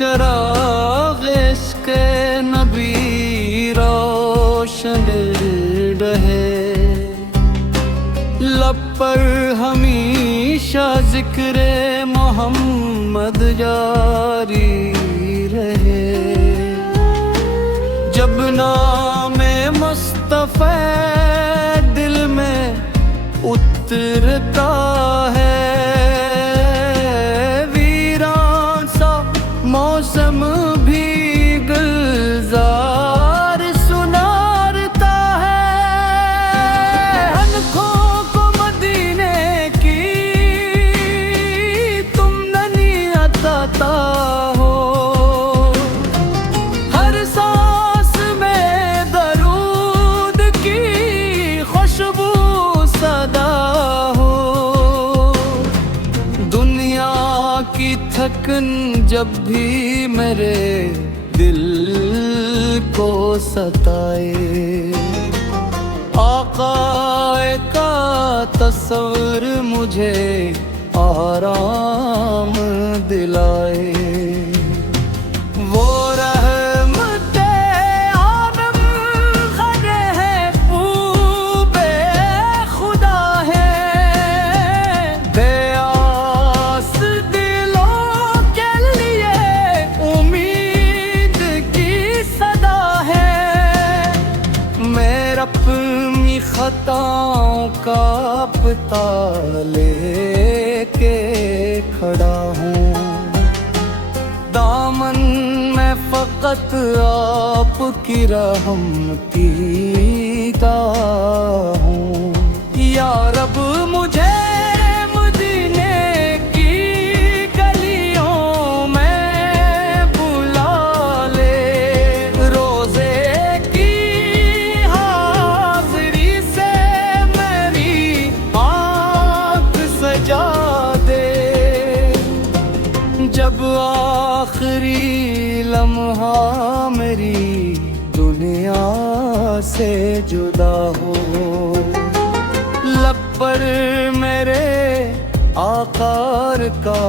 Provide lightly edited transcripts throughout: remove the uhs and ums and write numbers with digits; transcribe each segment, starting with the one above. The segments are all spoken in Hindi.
चराग़ इश्क़ नबी रोशन रहे। लब पर हमेशा ज़िक्र मोहम्मद जारी रहे। जब नामे मुस्तफ़ा दिल में उतरता है, वीरान सा मौसम भी गुलजार सुनारता है। हनखों को मदीने की तुम ननी अता हो, हर सांस में दरूद की खुशबू सदा हो। दुनिया की थकन जब भी मेरे दिल को सताए, आक़ा का तस्वर मुझे आराम दिलाए। वो रहमते आलम खड़े हैं पूबे खुदा है, बेआस दिलों के लिए उम्मीद की सदा है। मैं अपनी खताओं का पता लेके खड़ा हूँ, दामन में फ़क़त आपकी रहमती का हूँ। या रब मुझे मदीने की गलियों में बुला ले, रोज़े की हाज़री से मेरी आँख सजा दे। जब आखिरी लम्हा मेरी दुनिया से जुदा हो, लब पर मेरे आकार का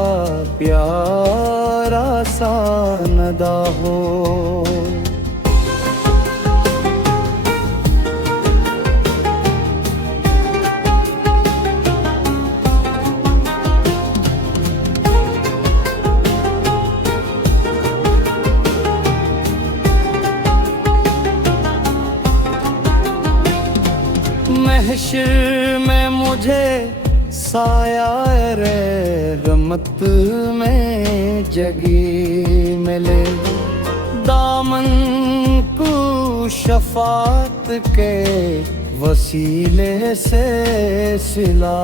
प्यारा सा नदा हो। महशर में मुझे साया रहमत में जगी मिले, दामन को शफात के वसीले से सिला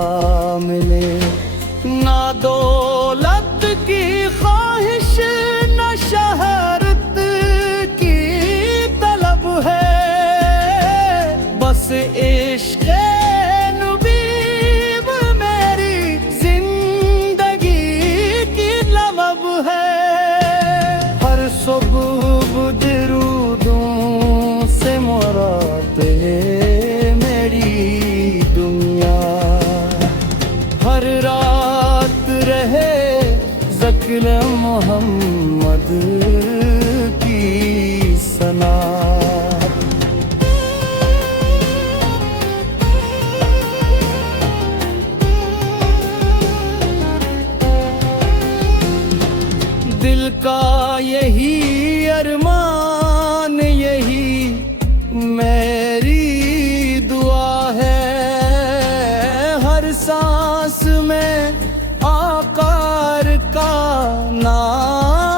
मिले। ना दौलत की ख्वाहिश न शहरत की तलब है, बस इश्क़ नबी मेरी जिंदगी की लब है। हर सुबह दरूदों से मुराते मेरी दुनिया, हर रात रहे ज़िक्र मोहम्मद की सना। दिल का यही अरमान, यही मेरी दुआ है। हर सांस में आकार का नाम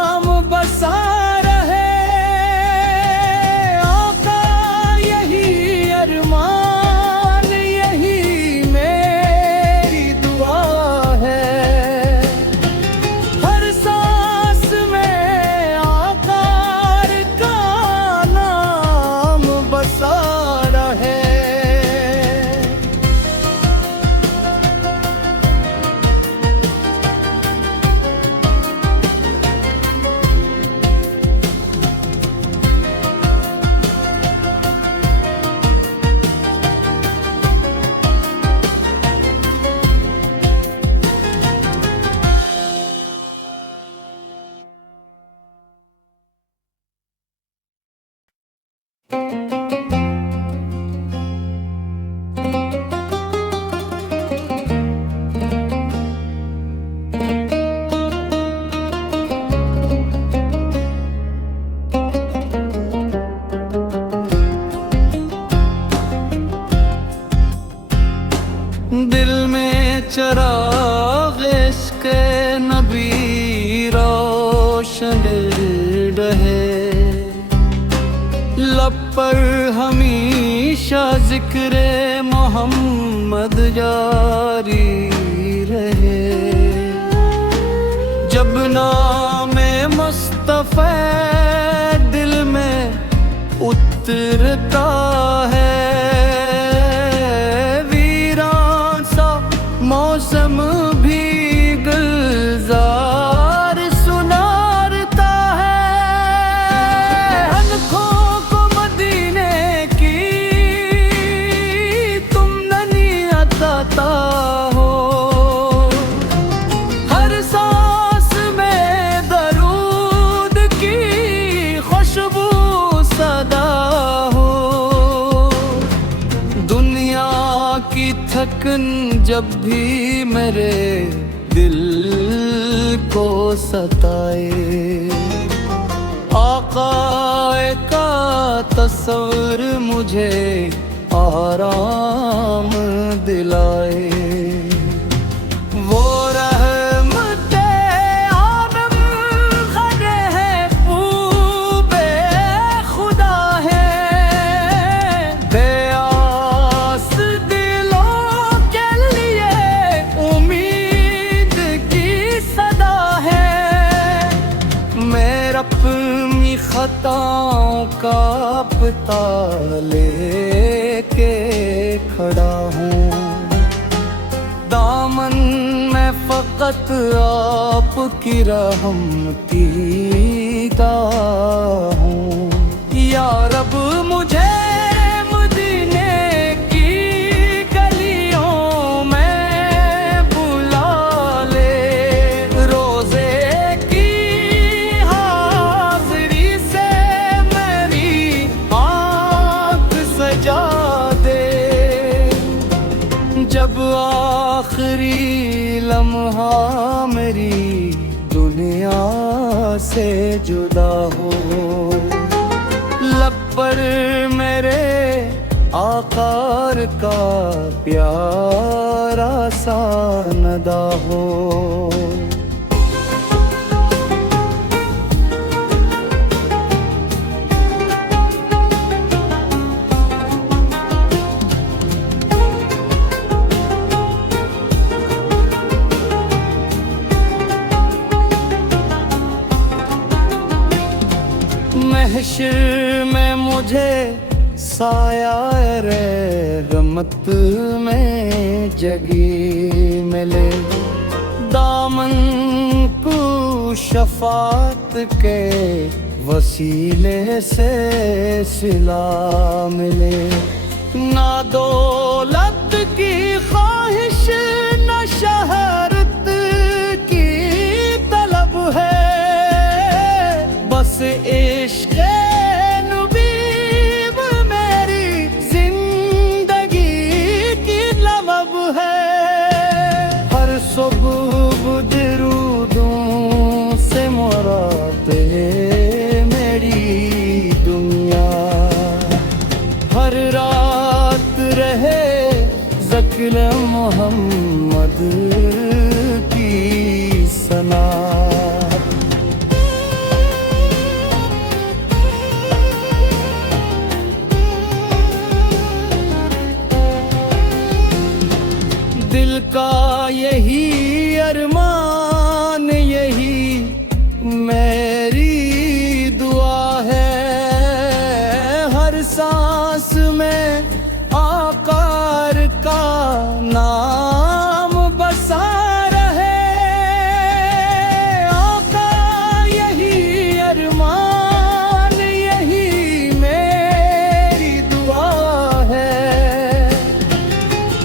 दिल में चिराग इश्क़ नबी रोशन रहे, लब पर हमेशा ज़िक्र मोहम्मद जारी रहे। जब नामे मुस्तफ़ा दिल में उतरता है, वीरान सा मौसम भी गुलजार सुनारता है। हलकों को मदीने की तुम ननी अता हो, हर सांस में दरूद की खुशबू सदा हो। दुनिया की थकन जब भी मेरे दिल को सताए, आका का तस्वर मुझे आराम दिलाए। वो रहमते आदम खड़े हैं पूबे खुदा है, बेआस दिलों के लिए उम्मीद की सदा है। मैं अपनी खताओं का पता लेके खड़ा हूँ, दामन में फ़कत आपकी रहमती का हूँ। या रब मुझे मदीने की गलियों में बुला ले, रोज़े की हाज़री से मेरी आँख सजा दे। जब आखिरी लम्हा मेरी दुनिया से जुदा हो, लब पर मेरे आकार का प्यारा सा नदा हो। महशर में मुझे साया रहमत में जगी मिले, दामन को शफात के वसीले से सिला मिले। ना दौलत की ख्वाहिश न शहरत की तलब है, बस इश्क़ नबी मेरी जिंदगी की ललब है। हर सुबह दरूदों से मुराते मेरी दुनिया, हर रात रहे ज़िक्र मोहम्मद की सना। दिल का यही अरमान, यही मेरी दुआ है, हर सांस में आकार का नाम बसा रहे। आका यही अरमान, यही मेरी दुआ है,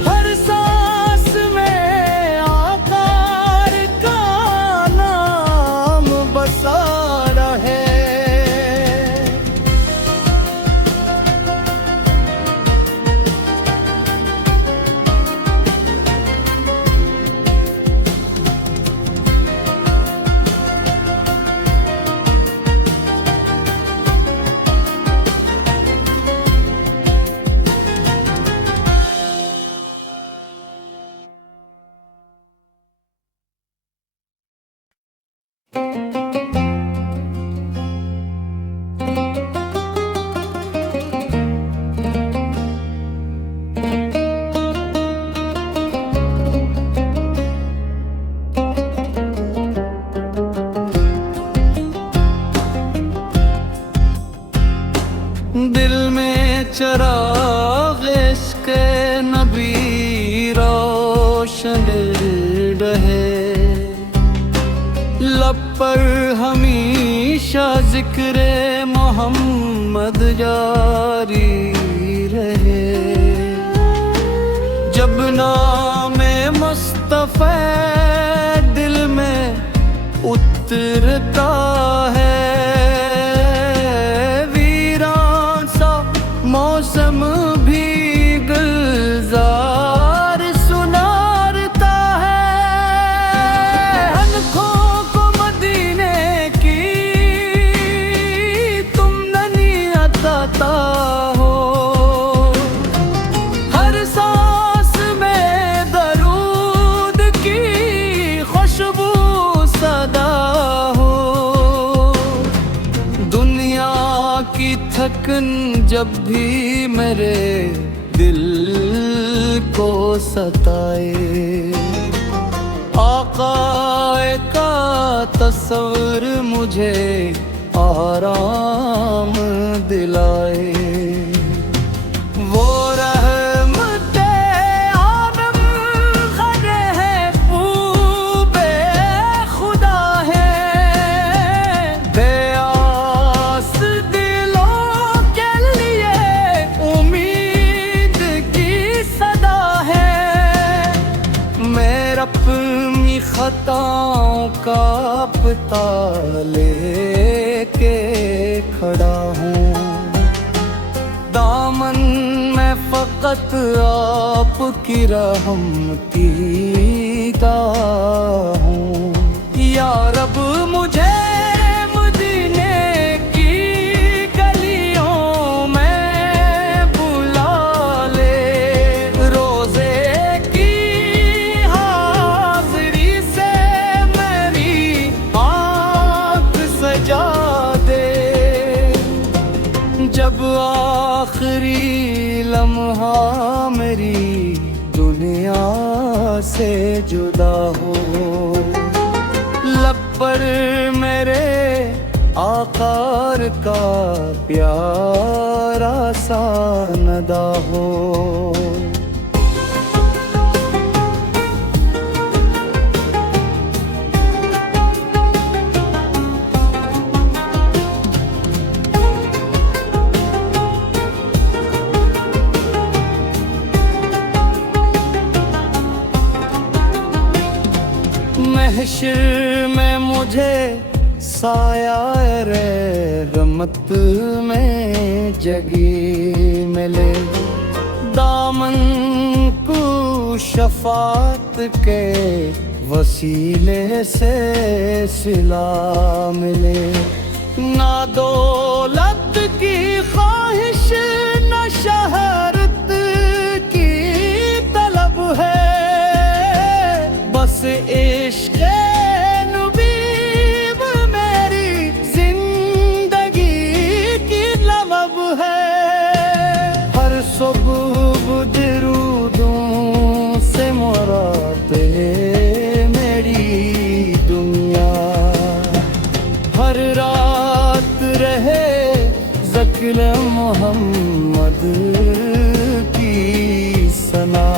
हर सांस में पर हमेशा जिक्र मोहम्मद जारी रहे। जब नाम मुस्तफ़ा दिल में उतरता है, वीरान सा मौसम भी गुलजार सुनारता है। हनखों को मदीने की तुम ननी अता हो, हर सांस में दरूद की खुशबू सदा हो। दुनिया की थकन जब भी मेरे दिल को सताए, आका का तस्वर मुझे आराम दिलाए। वो रहमते आलम खड़े हैं, पूबे खुदा है। बेआस दिलों के लिए उम्मीद की सदा है। मैं अपनी खताओं का पता लेके खड़ा हूँ, दामन में फकत आपकी रहमती का हूँ। या रब मुझे मदीने की गलियों में बुला ले, रोज़े की हाज़री से मेरी आँख सजा दे। जब आखिरी लम्हा मेरी दुनिया से जुदा हो, लब पर मेरे आकार का प्यारा सा नदा हो। महशर में मुझे साया रहमत में जगी मिले, दामन को शफात के वसीले से सिला मिले। ना दौलत की ख्वाहिश न शहरत की तलब है, बस इश्क नबी मेरी जिंदगी की लब है। हर सुबह दरूदों से मुराते मेरी दुनिया, हर रात रहे ज़िक्र मोहम्मद की सना।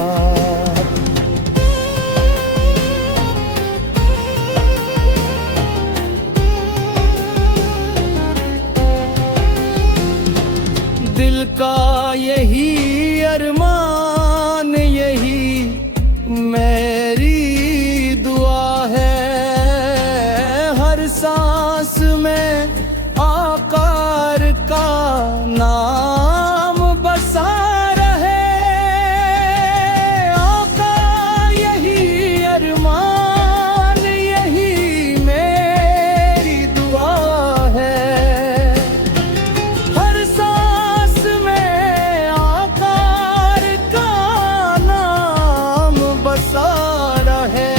दिल का यही अरमान, यही मेरी दुआ है। हर सांस में आकार का नाम बसा रहे। आका यही अरमान, यही मेरी दुआ है। हर सांस में आकार का नाम बसा रहे।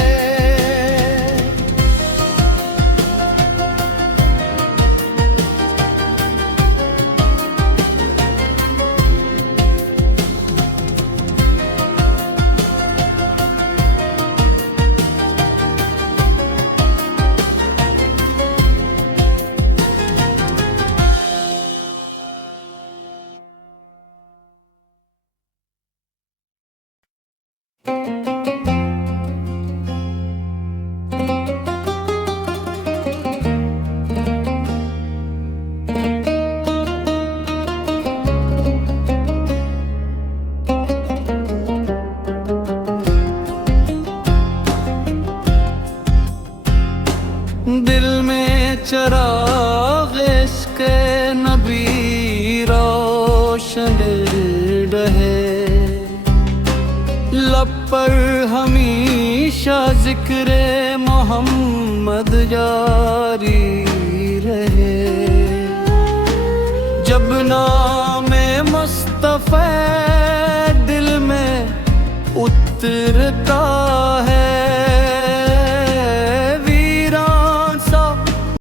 दिल में चिराग इश्क़ नबी रोशन रहे, लब पर हमेशा ज़िक्र मोहम्मद जारी रहे। जब नामे मुस्तफ़ा दिल में उतरता